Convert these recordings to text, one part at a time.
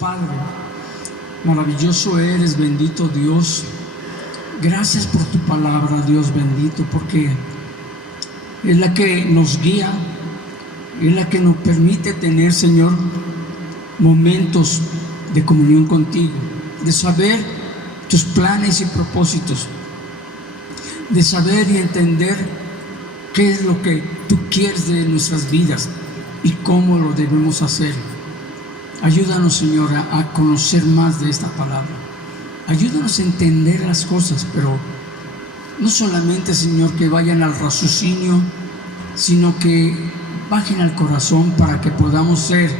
Padre, maravilloso eres, bendito Dios. Gracias por tu palabra, Dios bendito, porque es la que nos guía, es la que nos permite tener, Señor, momentos de comunión contigo, de saber tus planes y propósitos, de saber y entender qué es lo que tú quieres de nuestras vidas y cómo lo debemos hacer. Ayúdanos, Señor, a conocer más de esta palabra. Ayúdanos a entender las cosas, pero no solamente, Señor, que vayan al raciocinio, sino que bajen al corazón para que podamos ser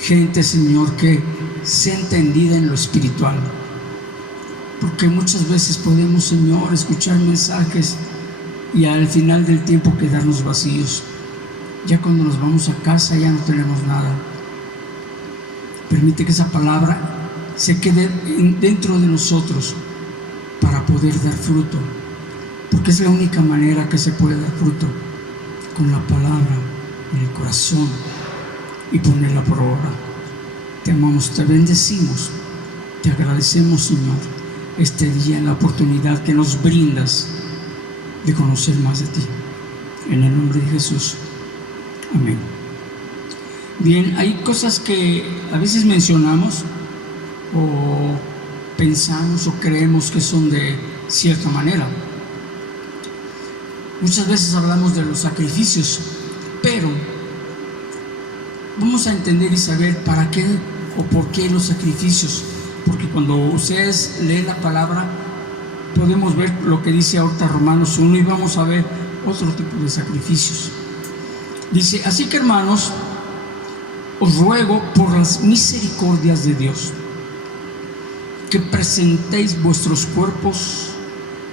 gente, Señor, que sea entendida en lo espiritual. Porque muchas veces podemos, Señor, escuchar mensajes y al final del tiempo quedarnos vacíos. Ya cuando nos vamos a casa ya no tenemos nada. Permite que esa palabra se quede dentro de nosotros para poder dar fruto, porque es la única manera que se puede dar fruto, con la palabra en el corazón y ponerla por obra. Te amamos, te bendecimos, te agradecemos, Señor, este día, la oportunidad que nos brindas de conocer más de ti. En el nombre de Jesús, amén. Bien, hay cosas que a veces mencionamos o pensamos o creemos que son de cierta manera. Muchas veces hablamos de los sacrificios, pero vamos a entender y saber para qué o por qué los sacrificios. Porque cuando ustedes leen la palabra, podemos ver lo que dice ahorita Romanos 1 y vamos a ver otro tipo de sacrificios. Dice, así que hermanos, os ruego por las misericordias de Dios que presentéis vuestros cuerpos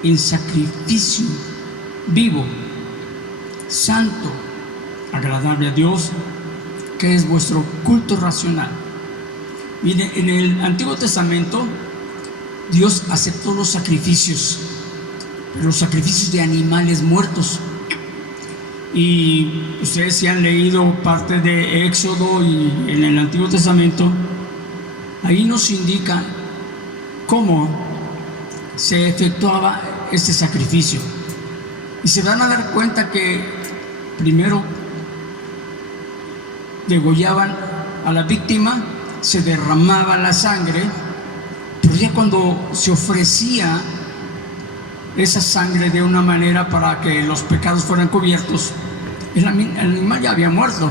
en sacrificio vivo, santo, agradable a Dios, que es vuestro culto racional. Mire, en el Antiguo Testamento Dios aceptó los sacrificios, pero los sacrificios de animales muertos. Y ustedes si han leído parte de Éxodo y en el Antiguo Testamento, ahí nos indica cómo se efectuaba este sacrificio. Y se van a dar cuenta que primero degollaban a la víctima, se derramaba la sangre, pero ya cuando se ofrecía esa sangre de una manera para que los pecados fueran cubiertos, el animal ya había muerto.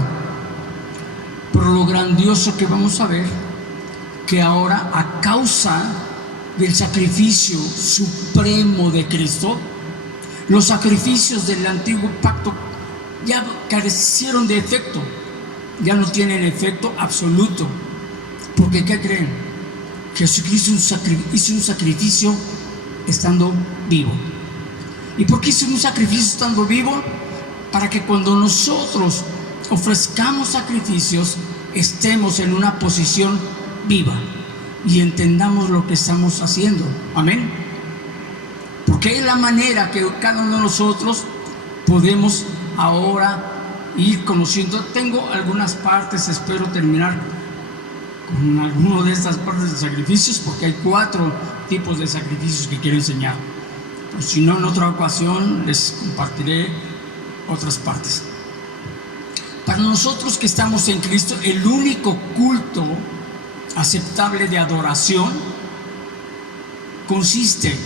Pero lo grandioso que vamos a ver, que ahora a causa del sacrificio supremo de Cristo, los sacrificios del antiguo pacto ya carecieron de efecto, ya no tienen efecto absoluto. Porque ¿qué creen? Jesucristo hizo un sacrificio estando vivo. ¿Y por qué hizo un sacrificio estando vivo? Para que cuando nosotros ofrezcamos sacrificios estemos en una posición viva y entendamos lo que estamos haciendo. Amén. Porque es la manera que cada uno de nosotros podemos ahora ir conociendo. Tengo algunas partes, espero terminar con alguno de estas partes de sacrificios, porque hay 4 tipos de sacrificios que quiero enseñar. Pues si no, en otra ocasión les compartiré otras partes. Para nosotros que estamos en Cristo, el único culto aceptable de adoración consiste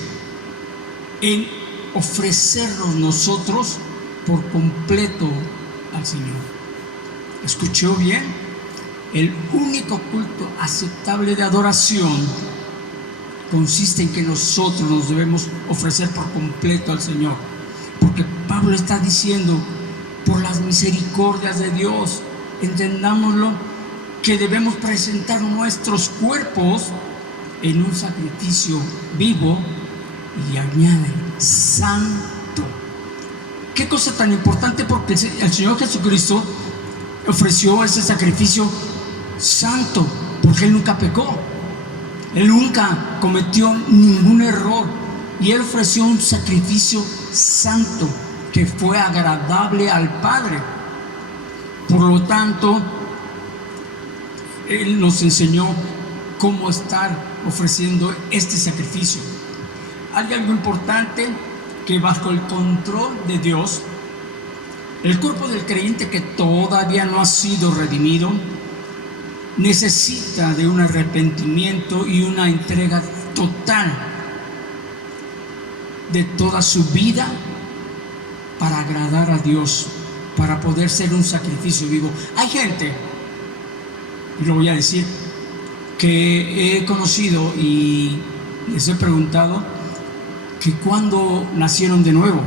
en ofrecernos nosotros por completo al Señor. ¿Escuchó bien? El único culto aceptable de adoración consiste en que nosotros nos debemos ofrecer por completo al Señor. Porque Pablo está diciendo, por las misericordias de Dios, entendámoslo, que debemos presentar nuestros cuerpos en un sacrificio vivo, y añade, santo. Qué cosa tan importante, porque el Señor Jesucristo ofreció ese sacrificio santo, porque Él nunca pecó, Él nunca cometió ningún error, y Él ofreció un sacrificio santo que fue agradable al Padre. Por lo tanto, Él nos enseñó cómo estar ofreciendo este sacrificio. Hay algo importante, que bajo el control de Dios, el cuerpo del creyente que todavía no ha sido redimido necesita de un arrepentimiento y una entrega total de toda su vida para agradar a Dios, para poder ser un sacrificio vivo. Hay gente, y lo voy a decir, que he conocido y les he preguntado que cuándo nacieron de nuevo,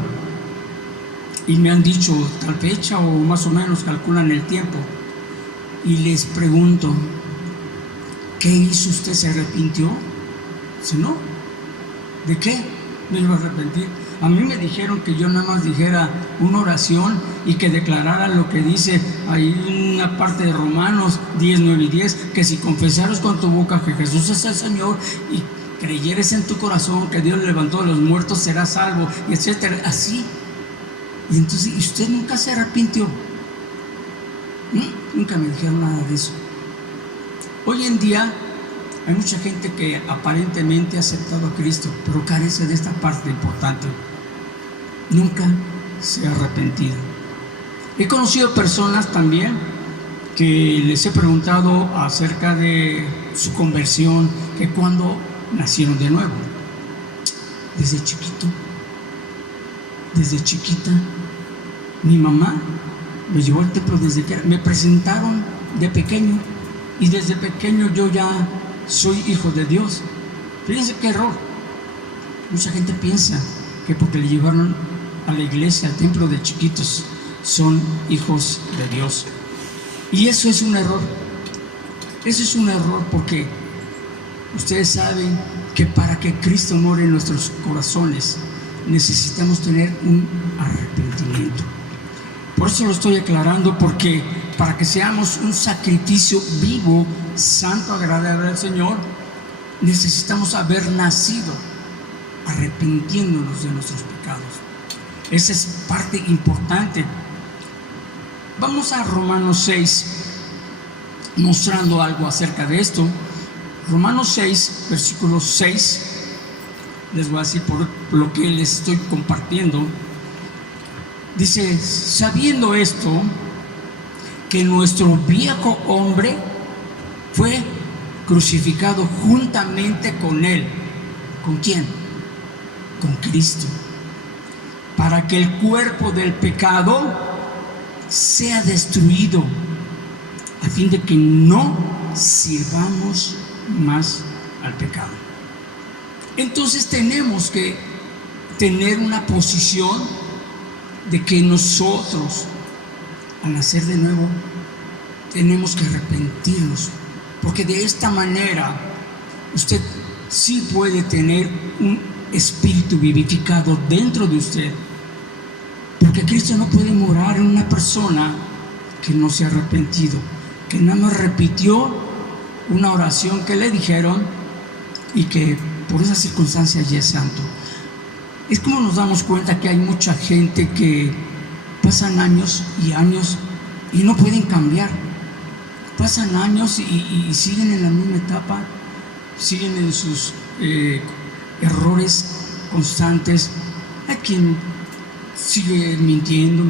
y me han dicho tal fecha o más o menos calculan el tiempo, y les pregunto, ¿qué hizo usted? ¿Se arrepintió? Si no, ¿de qué me iba a arrepentir? A mí me dijeron que yo nada más dijera una oración y que declarara lo que dice ahí en una parte de Romanos 10, 9 y 10, que si confesaras con tu boca que Jesús es el Señor y creyeres en tu corazón que Dios le levantó de los muertos, serás salvo, y etcétera, así. Y entonces, ¿y usted nunca se arrepintió? Nunca me dijeron nada de eso. Hoy en día hay mucha gente que aparentemente ha aceptado a Cristo, pero carece de esta parte importante. Nunca se ha arrepentido. He conocido personas también que les he preguntado acerca de su conversión, que cuando nacieron de nuevo. Desde chiquito, desde chiquita, mi mamá me llevó al templo desde que me presentaron de pequeño, y desde pequeño yo ya soy hijo de Dios. Fíjense qué error. Mucha gente piensa que porque le llevaron a la iglesia, al templo de chiquitos, son hijos de Dios. Y eso es un error. Eso es un error, porque ustedes saben que para que Cristo more en nuestros corazones necesitamos tener un arrepentimiento. Por eso lo estoy aclarando, porque para que seamos un sacrificio vivo, santo, agradable al Señor, necesitamos haber nacido arrepintiéndonos de nuestros pecados. Esa es parte importante. Vamos a Romanos 6, mostrando algo acerca de esto. Romanos 6, versículo 6, les voy a decir por lo que les estoy compartiendo. Dice, sabiendo esto, que nuestro viejo hombre fue crucificado juntamente con él. ¿Con quién? Con Cristo. Para que el cuerpo del pecado sea destruido, a fin de que no sirvamos más al pecado. Entonces tenemos que tener una posición de que nosotros, al nacer de nuevo, tenemos que arrepentirnos, porque de esta manera usted sí puede tener un espíritu vivificado dentro de usted, porque Cristo no puede morar en una persona que no se ha arrepentido, que nada más repitió una oración que le dijeron y que por esa circunstancia ya es santo. Es como nos damos cuenta que hay mucha gente que pasan años y años y no pueden cambiar. Pasan años y siguen en la misma etapa, siguen en sus errores constantes. Hay quien sigue mintiendo,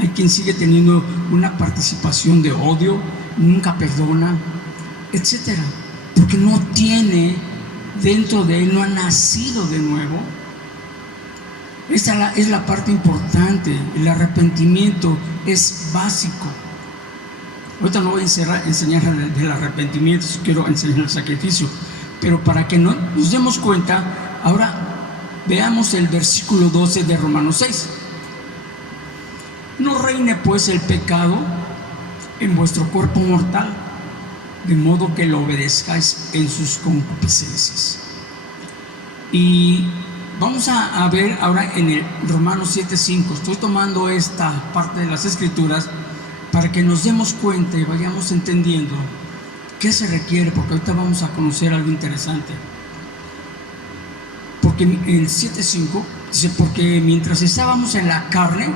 hay quien sigue teniendo una participación de odio, nunca perdona, etcétera, porque no tiene dentro de él, no ha nacido de nuevo. Esta es la parte importante. El arrepentimiento es básico. Ahorita no voy a enseñar del arrepentimiento, quiero enseñar el sacrificio, pero para que no nos demos cuenta, ahora veamos el versículo 12 de Romanos 6. No reine pues el pecado en vuestro cuerpo mortal, de modo que lo obedezcáis en sus concupiscencias. Y vamos a ver ahora en el Romanos 7:5. Estoy tomando esta parte de las Escrituras para que nos demos cuenta y vayamos entendiendo qué se requiere, porque ahorita vamos a conocer algo interesante. Porque en el 7:5 dice, porque mientras estábamos en la carne,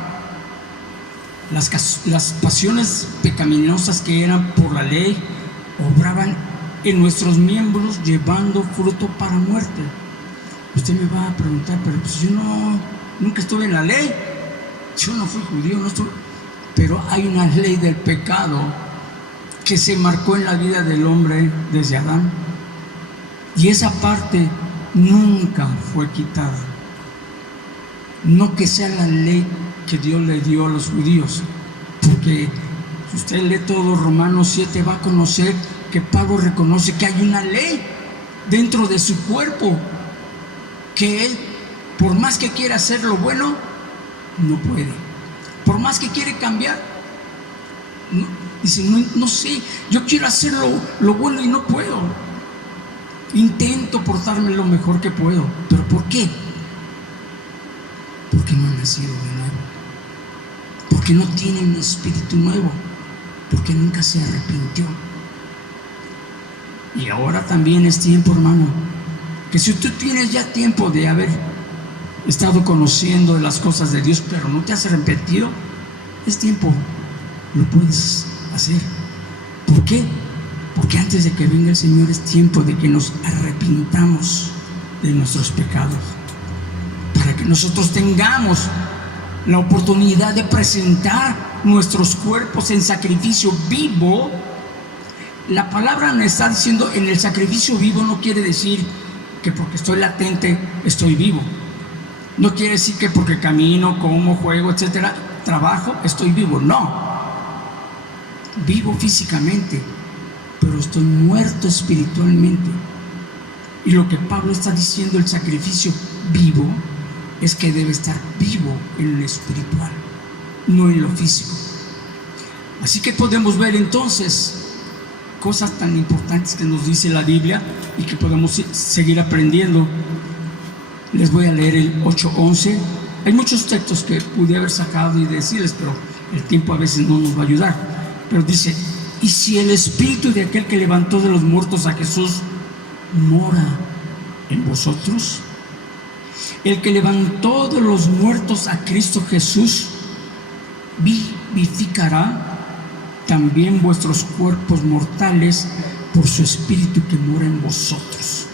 las pasiones pecaminosas que eran por la ley obraban en nuestros miembros llevando fruto para muerte. Usted me va a preguntar, pero pues yo nunca estuve en la ley, yo no fui judío, no estuve. Pero hay una ley del pecado que se marcó en la vida del hombre desde Adán, y esa parte nunca fue quitada. No que sea la ley que Dios le dio a los judíos, porque si usted lee todo Romanos 7 va a conocer que Pablo reconoce que hay una ley dentro de su cuerpo, que él, por más que quiera hacer lo bueno, no puede. Por más que quiere cambiar, dice, no sé, yo quiero hacer lo bueno y no puedo. Intento portarme lo mejor que puedo, pero ¿por qué? Porque no ha nacido de nuevo, porque no tiene un espíritu nuevo, porque nunca se arrepintió. Y ahora también es tiempo, hermano, que si tú tienes ya tiempo de haber estado conociendo las cosas de Dios, pero no te has arrepentido, es tiempo, lo puedes hacer. ¿Por qué? Porque antes de que venga el Señor es tiempo de que nos arrepintamos de nuestros pecados, para que nosotros tengamos la oportunidad de presentar nuestros cuerpos en sacrificio vivo. La palabra me está diciendo, en el sacrificio vivo no quiere decir que porque estoy latente estoy vivo. No quiere decir que porque camino, como, juego, etcétera, trabajo, estoy vivo. No. Vivo físicamente, pero estoy muerto espiritualmente. Y lo que Pablo está diciendo, el sacrificio vivo, es que debe estar vivo en lo espiritual, no en lo físico. Así que podemos ver entonces cosas tan importantes que nos dice la Biblia y que podemos seguir aprendiendo. Les voy a leer el 8:11. Hay muchos textos que pude haber sacado y decirles, pero el tiempo a veces no nos va a ayudar. Pero dice, y si el espíritu de aquel que levantó de los muertos a Jesús mora en vosotros, el que levantó de los muertos a Cristo Jesús vivificará también vuestros cuerpos mortales por su espíritu que mora en vosotros.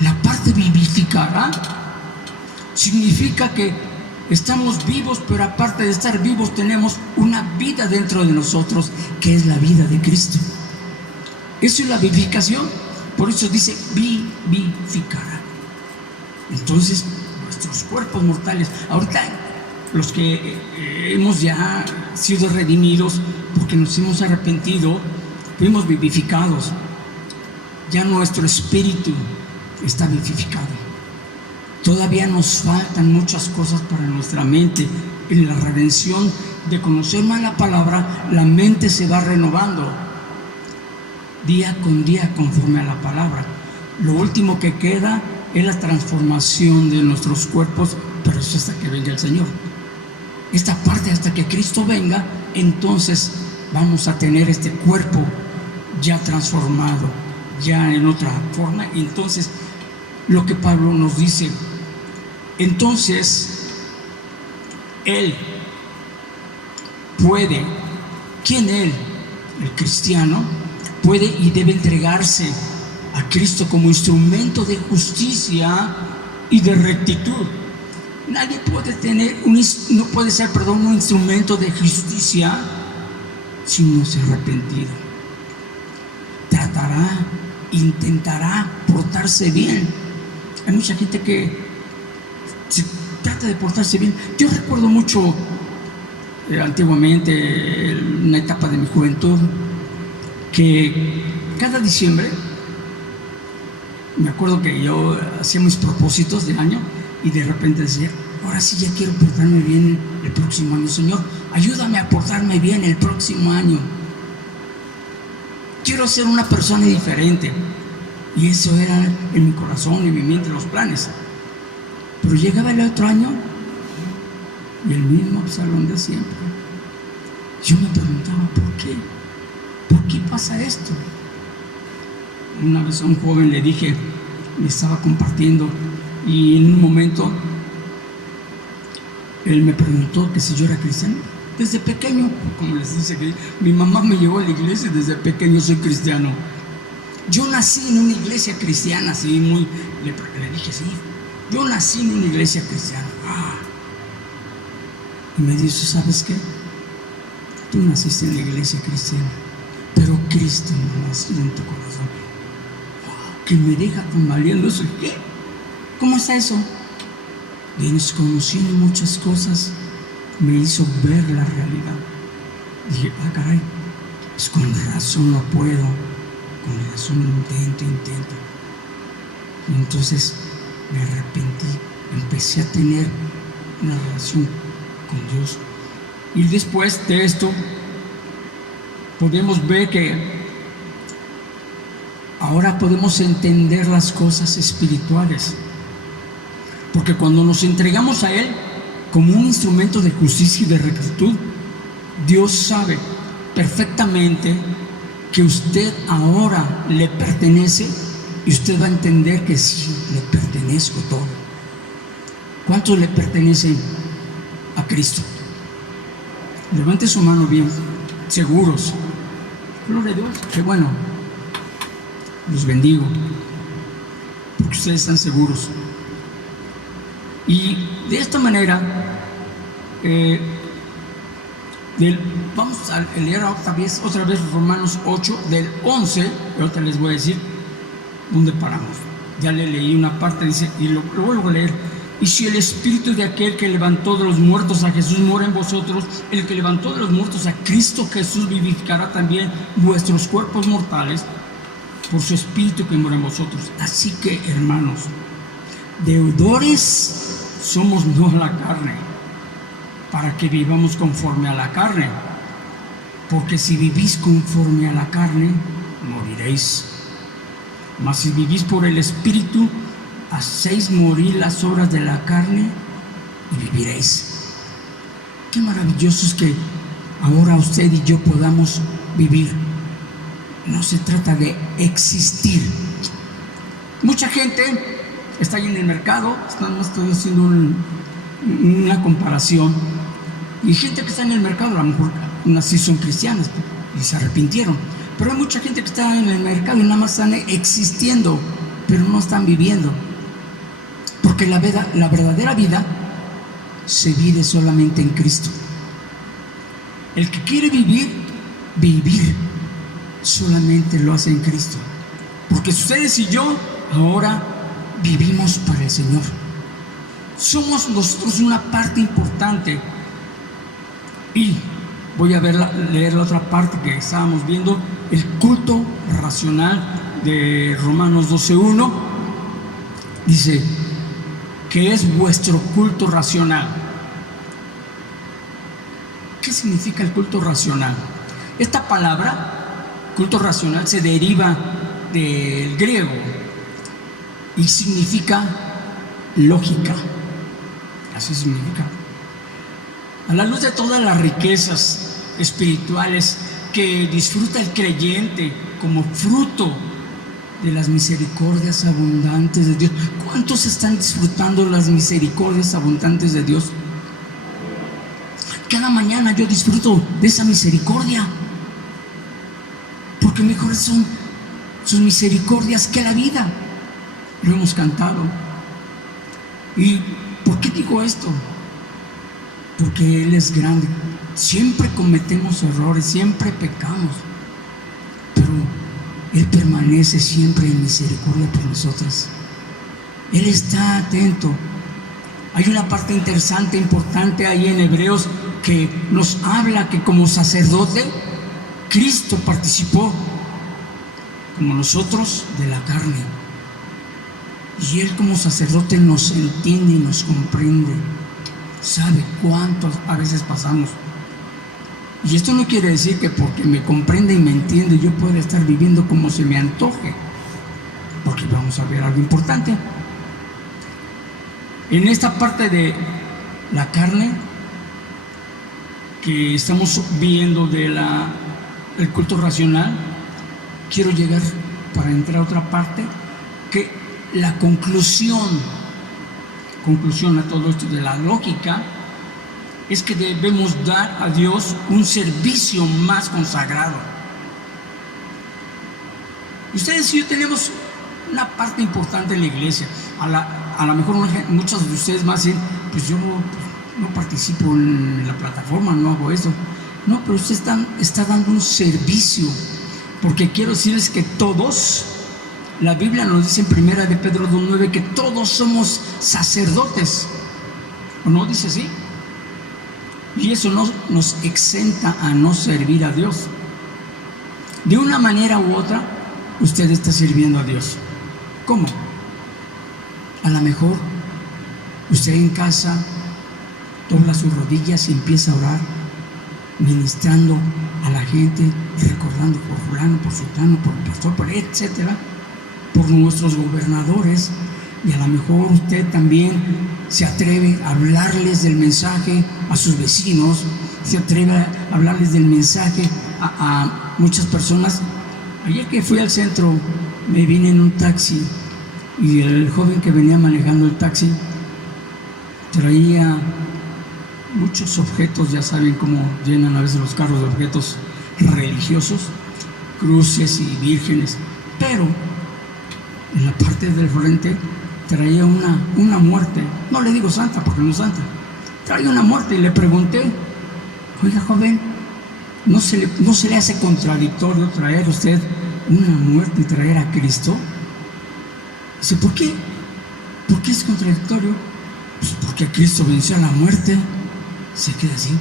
La parte vivificará significa que estamos vivos, pero aparte de estar vivos tenemos una vida dentro de nosotros que es la vida de Cristo. Eso es la vivificación. Por eso dice vivificará. Entonces nuestros cuerpos mortales, ahorita los que hemos ya sido redimidos porque nos hemos arrepentido, fuimos vivificados. Ya nuestro espíritu está vivificado. Todavía nos faltan muchas cosas para nuestra mente. En la redención de conocer más la palabra, la mente se va renovando día con día conforme a la palabra. Lo último que queda es la transformación de nuestros cuerpos, pero eso hasta que venga el Señor. Esta parte, hasta que Cristo venga, entonces vamos a tener este cuerpo ya transformado, ya en otra forma. Entonces, lo que Pablo nos dice, entonces, Él puede, ¿quién Él? El cristiano puede y debe entregarse a Cristo como instrumento de justicia y de rectitud. Nadie puede tener no puede ser, un instrumento de justicia si no se ha arrepentido. Tratará, intentará portarse bien. Hay mucha gente que se trata de portarse bien. Yo recuerdo mucho antiguamente, en una etapa de mi juventud, que cada diciembre, me acuerdo que yo hacía mis propósitos de año y de repente decía, ahora sí ya quiero portarme bien el próximo año. Señor, ayúdame a portarme bien el próximo año. Quiero ser una persona diferente. Y eso era en mi corazón, en mi mente, los planes. Pero llegaba el otro año y el mismo salón de siempre. Yo me preguntaba, ¿por qué? ¿Por qué pasa esto? Una vez a un joven le dije, me estaba compartiendo, y en un momento él me preguntó que si yo era cristiano. desde pequeño, como les dice que mi mamá me llevó a la iglesia, desde pequeño soy cristiano. Yo nací en una iglesia cristiana, así muy, le dije, sí, yo nací en una iglesia cristiana. Y me dice, ¿sabes qué? Tú naciste en la iglesia cristiana, pero Cristo no nació en tu corazón. Que me deja tambaleando eso. ¿Qué? ¿Cómo está eso? Vienes conociendo muchas cosas, me hizo ver la realidad. Dije, caray, pues con razón no puedo, con razón intento. Y entonces me arrepentí, empecé a tener una relación con Dios. Y después de esto podemos ver que ahora podemos entender las cosas espirituales, porque cuando nos entregamos a Él como un instrumento de justicia y de rectitud, Dios sabe perfectamente que usted ahora le pertenece, y usted va a entender que sí, le pertenezco todo. ¿Cuántos le pertenecen a Cristo? Levante su mano bien, seguros. Gloria a Dios, qué bueno. Los bendigo, porque ustedes están seguros. Y de esta manera, vamos a leer otra vez Romanos 8, del 11, ahorita les voy a decir dónde paramos. Ya le leí una parte, dice, y lo vuelvo a leer. Y si el espíritu de aquel que levantó de los muertos a Jesús mora en vosotros, el que levantó de los muertos a Cristo Jesús vivificará también vuestros cuerpos mortales por su espíritu que mora en vosotros. Así que, hermanos, deudores somos no a la carne, para que vivamos conforme a la carne, porque si vivís conforme a la carne, moriréis. Mas si vivís por el espíritu, hacéis morir las obras de la carne y viviréis. Qué maravilloso es que ahora usted y yo podamos vivir. No se trata de existir. Mucha gente está ahí en el mercado, estoy haciendo una comparación, y gente que está en el mercado, a lo mejor unas sí son cristianas y se arrepintieron, pero hay mucha gente que está en el mercado y nada más están existiendo, pero no están viviendo, porque la verdadera vida se vive solamente en Cristo. El que quiere vivir solamente lo hace en Cristo, porque ustedes y yo ahora vivimos para el Señor. Somos nosotros una parte importante. Y voy a leer la otra parte que estábamos viendo, el culto racional de Romanos 12:1. Dice, ¿qué es vuestro culto racional? ¿Qué significa el culto racional? Esta palabra, culto racional, se deriva del griego y significa lógica. Así significa. A la luz de todas las riquezas espirituales que disfruta el creyente como fruto de las misericordias abundantes de Dios. ¿Cuántos están disfrutando las misericordias abundantes de Dios? Cada mañana yo disfruto de esa misericordia, porque mejor son sus misericordias que la vida. Lo hemos cantado. ¿Y por qué digo esto? Porque Él es grande. Siempre cometemos errores, siempre pecamos, pero Él permanece siempre en misericordia por nosotros. Él está atento. Hay una parte interesante, importante ahí en Hebreos, que nos habla que como sacerdote Cristo participó como nosotros de la carne, y Él como sacerdote nos entiende y nos comprende, sabe cuántos a veces pasamos. Y esto no quiere decir que porque me comprende y me entiende yo pueda estar viviendo como se me antoje, porque vamos a ver algo importante en esta parte de la carne que estamos viendo del culto racional. Quiero llegar, para entrar a otra parte, que la conclusión a todo esto de la lógica es que debemos dar a Dios un servicio más consagrado. Ustedes y yo tenemos una parte importante en la iglesia. A lo mejor muchos de ustedes más dicen, pues yo no participo en la plataforma, no hago eso. No, pero usted está dando un servicio, porque quiero decirles que todos, la Biblia nos dice en 1 de Pedro 2:9 que todos somos sacerdotes, ¿o no dice así? Y eso no nos exenta a no servir a Dios. De una manera u otra, usted está sirviendo a Dios. ¿Cómo? A lo mejor usted en casa dobla sus rodillas y empieza a orar, ministrando a la gente, recordando por fulano, por sultano, por el pastor, por etcétera, por nuestros gobernadores. Y a lo mejor usted también se atreve a hablarles del mensaje a sus vecinos, se atreve a hablarles del mensaje a muchas personas. Ayer que fui al centro, me vine en un taxi y el joven que venía manejando el taxi traía muchos objetos, ya saben cómo llenan a veces los carros de objetos religiosos, cruces y vírgenes, pero en la parte del frente traía una muerte. No le digo santa porque no es santa, traía una muerte. Y le pregunté, oiga joven, ¿no se le hace contradictorio traer usted una muerte y traer a Cristo? Dice, ¿por qué? ¿Por qué es contradictorio? Pues porque Cristo venció a la muerte. Se queda así.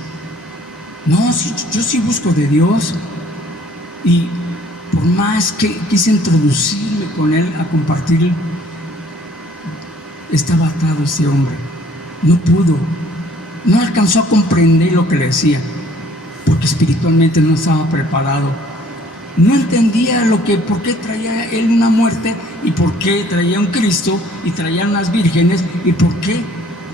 No, yo sí busco de Dios. Y por más que quise introducirme con él a compartir, estaba atado ese hombre. No pudo. No alcanzó a comprender lo que le decía, porque espiritualmente no estaba preparado. No entendía por qué traía él una muerte y por qué traía un Cristo y traía unas vírgenes y por qué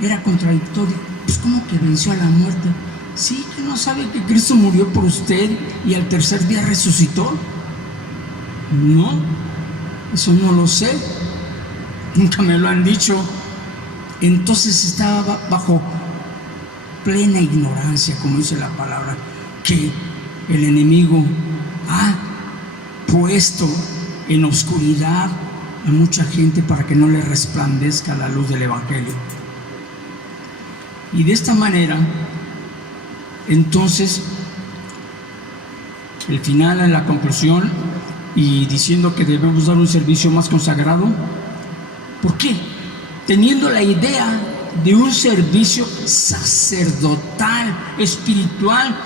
era contradictorio. Pues ¿cómo que venció a la muerte? Sí, que no sabe que Cristo murió por usted y al tercer día resucitó. No, eso no lo sé, nunca me lo han dicho. Entonces estaba bajo plena ignorancia, como dice la palabra, que el enemigo ha puesto en oscuridad a mucha gente para que no le resplandezca la luz del Evangelio. Y de esta manera, entonces, el final, en la conclusión, y diciendo que debemos dar un servicio más consagrado. ¿Por qué? Teniendo la idea de un servicio sacerdotal, espiritual,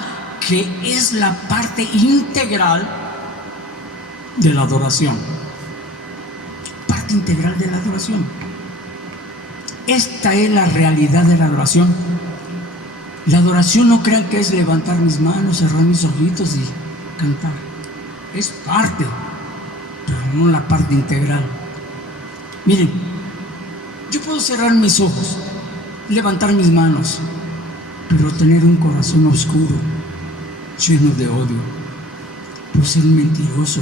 que es la parte integral de la adoración. Parte integral de la adoración. Esta es la realidad de la adoración. La adoración, no crean que es levantar mis manos, cerrar mis ojitos y cantar. Es parte, pero no la parte integral. Miren, yo puedo cerrar mis ojos, levantar mis manos, pero tener un corazón oscuro, lleno de odio. Puedo ser un mentiroso,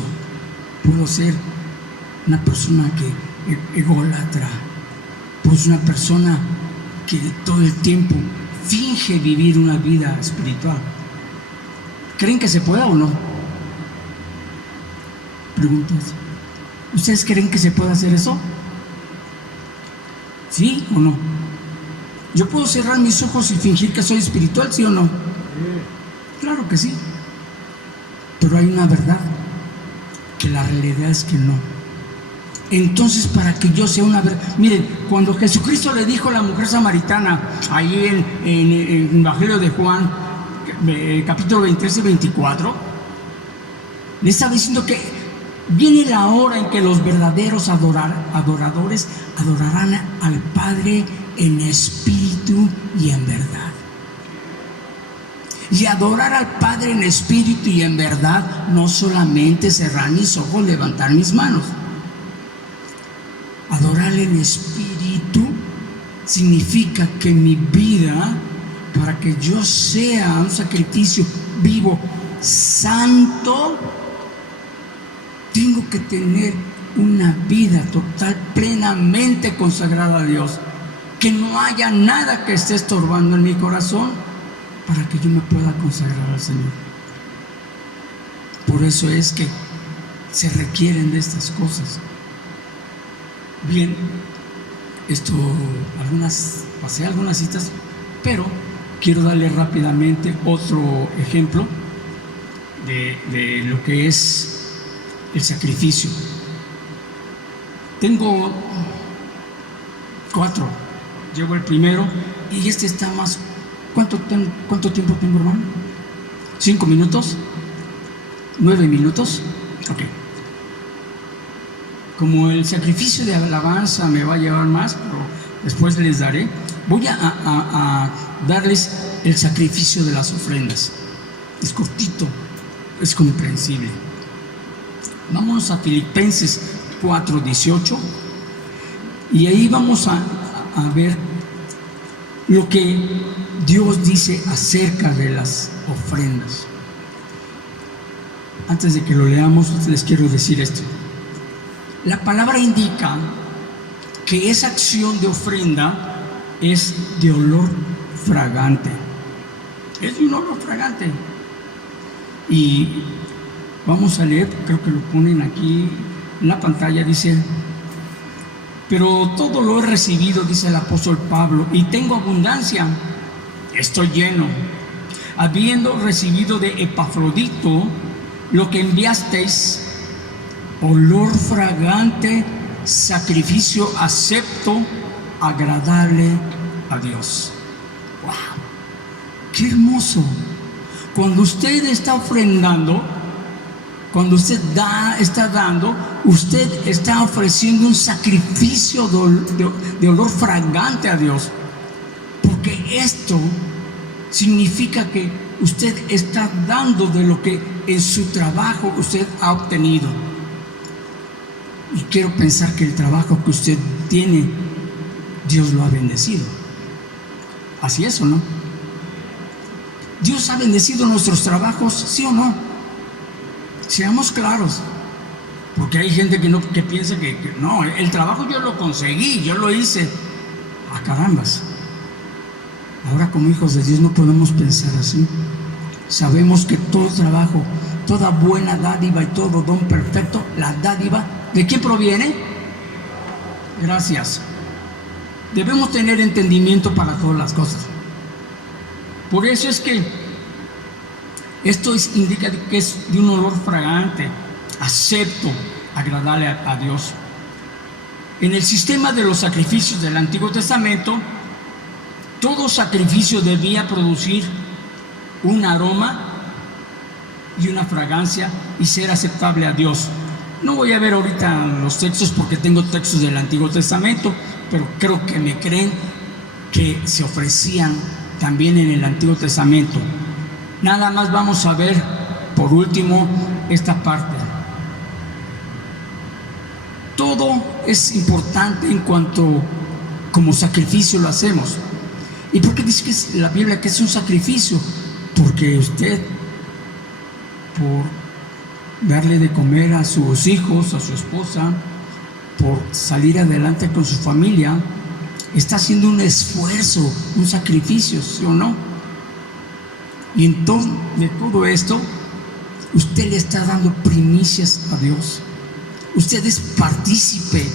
puedo ser una persona que ególatra, puedo ser una persona que todo el tiempo finge vivir una vida espiritual. ¿Creen que se pueda o no? Preguntas. ¿Ustedes creen que se puede hacer eso? ¿Sí o no? ¿Yo puedo cerrar mis ojos y fingir que soy espiritual, sí o no? Claro que sí. Pero hay una verdad, que la realidad es que no. Entonces, para que yo sea una verdad, miren, cuando Jesucristo le dijo a la mujer samaritana, ahí en el Evangelio de Juan, capítulo 23 y 24, le estaba diciendo que viene la hora en que los verdaderos adoradores adorarán al Padre en espíritu y en verdad. Y adorar al Padre en espíritu y en verdad no solamente cerrar mis ojos, levantar mis manos. Adorar en espíritu significa que mi vida, para que yo sea un sacrificio vivo, santo, tengo que tener una vida total, plenamente consagrada a Dios. Que no haya nada que esté estorbando en mi corazón. para que yo me pueda consagrar al Señor. Por eso es que se requieren de estas cosas. Bien, pasé algunas citas, pero quiero darle rápidamente otro ejemplo de lo que es el sacrificio. Tengo 4, llevo el primero y este está más. ¿Cuánto tiempo tengo, hermano? ¿5 minutos? ¿9 minutos? Ok. Como el sacrificio de alabanza me va a llevar más, pero después les daré, voy a darles el sacrificio de las ofrendas. Es cortito, es comprensible. Vamos a Filipenses 4:18 y ahí vamos a ver lo que Dios dice acerca de las ofrendas. Antes de que lo leamos, les quiero decir esto. La palabra indica que esa acción de ofrenda es de olor fragante. Es de un olor fragante. Y vamos a leer, creo que lo ponen aquí en la pantalla, dice: pero todo lo he recibido, dice el apóstol Pablo, y tengo abundancia, estoy lleno, habiendo recibido de Epafrodito lo que enviasteis, olor fragante, sacrificio acepto, agradable a Dios. ¡Wow! ¡Qué hermoso! Cuando usted está ofrendando, cuando usted está dando, usted está ofreciendo un sacrificio de olor fragante a Dios. Porque esto significa que usted está dando de lo que en su trabajo usted ha obtenido. Y quiero pensar que el trabajo que usted tiene, Dios lo ha bendecido. ¿Así es o no? ¿Dios ha bendecido nuestros trabajos, sí o no? Seamos claros, porque hay gente que piensa que no, el trabajo yo lo conseguí, yo lo hice. ¡Ah, carambas! Ahora, como hijos de Dios, no podemos pensar así. Sabemos que todo trabajo, toda buena dádiva y todo don perfecto, la dádiva, ¿de quién proviene? Gracias. Debemos tener entendimiento para todas las cosas. Por eso es que esto indica que es de un olor fragante, acepto, agradable a Dios. En el sistema de los sacrificios del Antiguo Testamento, todo sacrificio debía producir un aroma y una fragancia y ser aceptable a Dios. No voy a ver ahorita los textos porque tengo textos del Antiguo Testamento, pero creo que me creen que se ofrecían también en el Antiguo Testamento. Nada más vamos a ver por último esta parte. Todo es importante en cuanto como sacrificio lo hacemos. ¿Y por qué dice que la Biblia que es un sacrificio? Porque usted, por darle de comer a sus hijos, a su esposa, por salir adelante con su familia, está haciendo un esfuerzo, un sacrificio, ¿sí o no? Y entonces de todo esto, usted le está dando primicias a Dios. Usted es partícipe.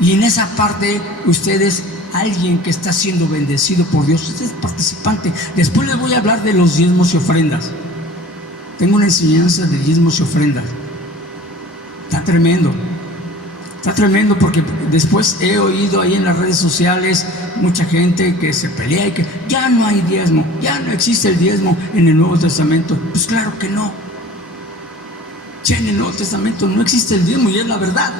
Y en esa parte, usted es alguien que está siendo bendecido por Dios. Usted es participante. Después les voy a hablar de los diezmos y ofrendas. Tengo una enseñanza de diezmos y ofrendas. Está tremendo. Está tremendo porque después he oído ahí en las redes sociales mucha gente que se pelea y que ya no hay diezmo, ya no existe el diezmo en el Nuevo Testamento. Pues claro que no. Ya en el Nuevo Testamento no existe el diezmo y es la verdad.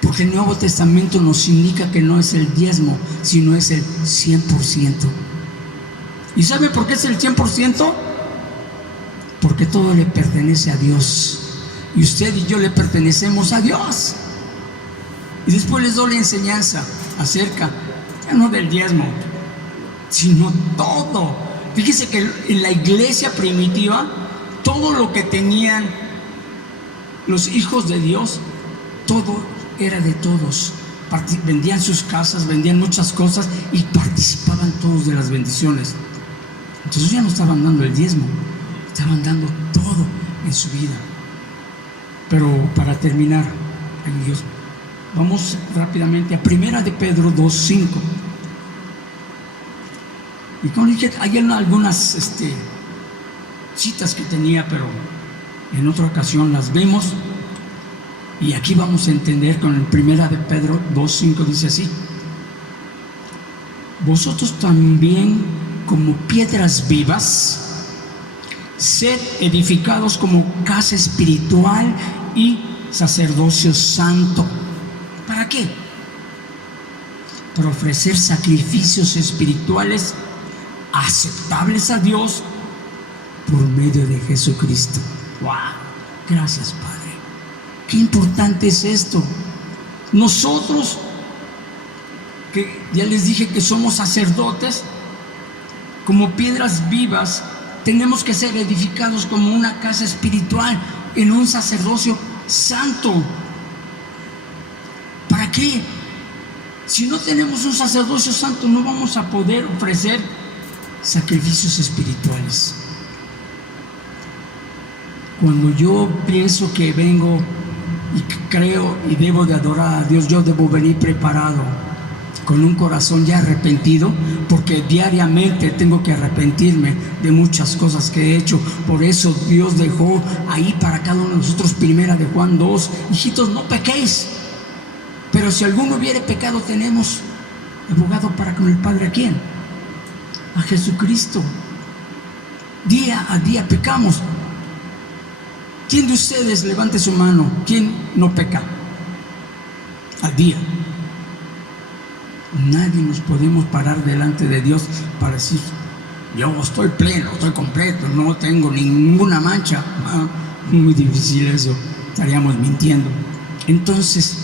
Porque el Nuevo Testamento nos indica que no es el diezmo, sino es el 100%. ¿Y sabe por qué es el 100%? Porque todo le pertenece a Dios. Y usted y yo le pertenecemos a Dios. Y después les doy la enseñanza acerca, ya no del diezmo, sino todo. Fíjese que en la iglesia primitiva, todo lo que tenían los hijos de Dios, todo era de todos. vendían sus casas, vendían muchas cosas y participaban todos de las bendiciones. Entonces ya no estaban dando el diezmo, estaban dando todo en su vida. Pero para terminar, Dios, vamos rápidamente a 1 de Pedro 2:5. Y como dije, hay algunas citas que tenía, pero en otra ocasión las vemos. Y aquí vamos a entender con el 1 de Pedro 2:5, dice así: vosotros también, como piedras vivas, sed edificados como casa espiritual y sacerdocio santo. ¿Para qué? Para ofrecer sacrificios espirituales aceptables a Dios por medio de Jesucristo. ¡Wow! Gracias, Padre. Qué importante es esto. Nosotros, que ya les dije que somos sacerdotes, como piedras vivas, tenemos que ser edificados como una casa espiritual en un sacerdocio santo. ¿Para qué? Si no tenemos un sacerdocio santo, no vamos a poder ofrecer sacrificios espirituales. Cuando yo pienso que vengo y creo y debo de adorar a Dios, yo debo venir preparado, con un corazón ya arrepentido, porque diariamente tengo que arrepentirme de muchas cosas que he hecho. Por eso Dios dejó ahí para cada uno de nosotros 1 de Juan 2: hijitos, no pequéis, pero si alguno hubiere pecado, tenemos abogado para con el Padre. ¿A quién? A Jesucristo. Día a día pecamos. ¿Quién de ustedes, levante su mano, quién no peca al día? Nadie nos podemos parar delante de Dios para decir: yo estoy pleno, estoy completo, no tengo ninguna mancha. Muy difícil eso, estaríamos mintiendo. Entonces,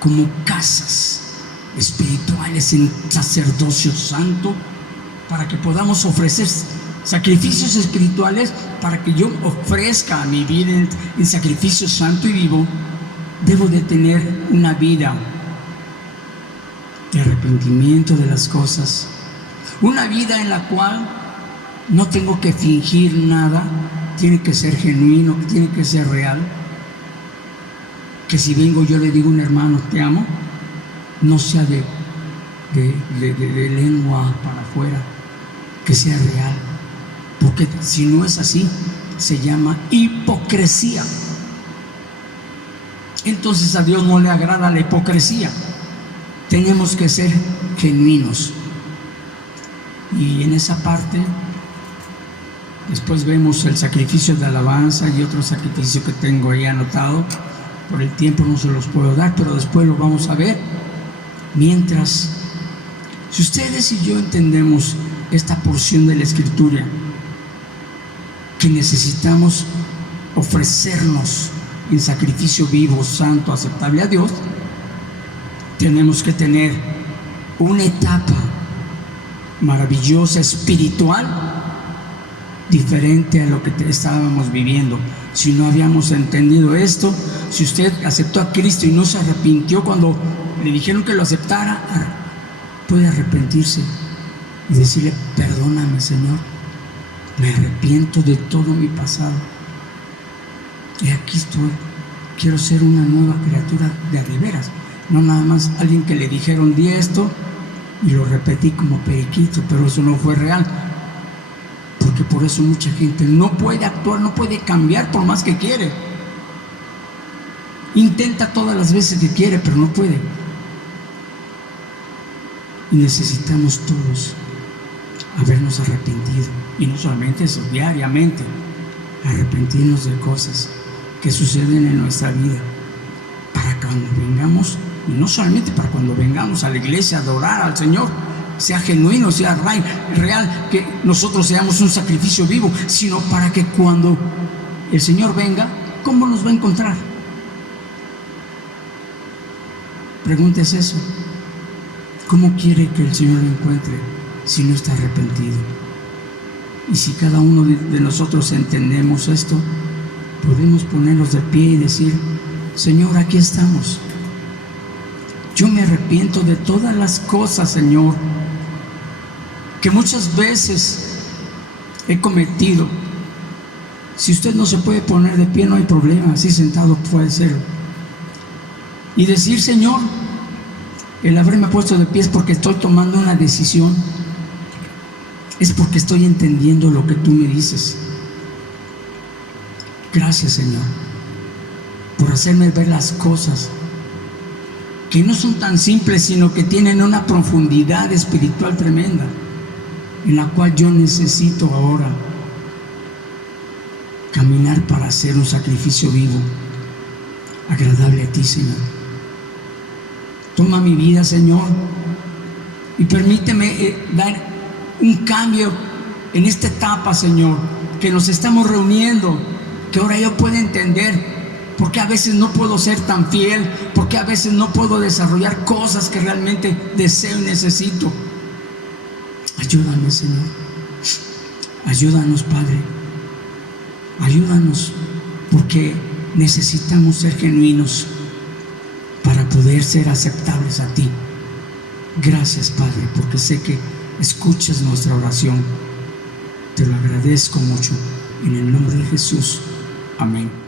como casas espirituales en sacerdocio santo, para que podamos ofrecer sacrificios espirituales, para que yo ofrezca mi vida en sacrificio santo y vivo, debo de tener una vida de arrepentimiento de las cosas, una vida en la cual no tengo que fingir nada, tiene que ser genuino, tiene que ser real. Que si vengo yo le digo a un hermano te amo, no sea de lengua para afuera, que sea real, porque si no es así se llama hipocresía. Entonces a Dios no le agrada la hipocresía. Tenemos que ser genuinos. Y en esa parte después vemos el sacrificio de alabanza y otro sacrificio que tengo ahí anotado. Por el tiempo no se los puedo dar, pero después lo vamos a ver. Mientras, si ustedes y yo entendemos esta porción de la Escritura, que necesitamos ofrecernos en sacrificio vivo, santo, aceptable a Dios, tenemos que tener una etapa maravillosa, espiritual, diferente a lo que estábamos viviendo. Si no habíamos entendido esto, si usted aceptó a Cristo y no se arrepintió cuando le dijeron que lo aceptara, puede arrepentirse y decirle: perdóname, Señor, me arrepiento de todo mi pasado y aquí estoy, quiero ser una nueva criatura de veras, no nada más alguien que le dijeron di esto y lo repetí como periquito, pero eso no fue real. Porque por eso mucha gente no puede actuar, no puede cambiar por más que quiere. Intenta todas las veces que quiere, pero no puede. Y necesitamos todos habernos arrepentido. Y no solamente eso, diariamente, arrepentirnos de cosas que suceden en nuestra vida. Para cuando vengamos, y no solamente para cuando vengamos a la iglesia a adorar al Señor, sea genuino, sea real, que nosotros seamos un sacrificio vivo, sino para que cuando el Señor venga, ¿cómo nos va a encontrar? Pregúntese eso. ¿Cómo quiere que el Señor lo encuentre si no está arrepentido? Y si cada uno de nosotros entendemos esto, podemos ponernos de pie y decir: Señor, aquí estamos. Yo me arrepiento de todas las cosas, Señor, que muchas veces he cometido. Si usted no se puede poner de pie, no hay problema, así sentado puede serlo. Y decir, Señor, el haberme puesto de pie es porque estoy tomando una decisión, es porque estoy entendiendo lo que tú me dices. Gracias, Señor, por hacerme ver las cosas que no son tan simples, sino que tienen una profundidad espiritual tremenda, en la cual yo necesito ahora caminar para hacer un sacrificio vivo, agradable a ti, Señor. Toma mi vida, Señor, y permíteme dar un cambio en esta etapa, Señor, que nos estamos reuniendo, que ahora yo pueda entender por qué a veces no puedo ser tan fiel, por qué a veces no puedo desarrollar cosas que realmente deseo y necesito. Ayúdame, Señor. Ayúdanos, Padre. Ayúdanos, porque necesitamos ser genuinos para poder ser aceptables a ti. Gracias, Padre, porque sé que escuchas nuestra oración. Te lo agradezco mucho. En el nombre de Jesús. Amén.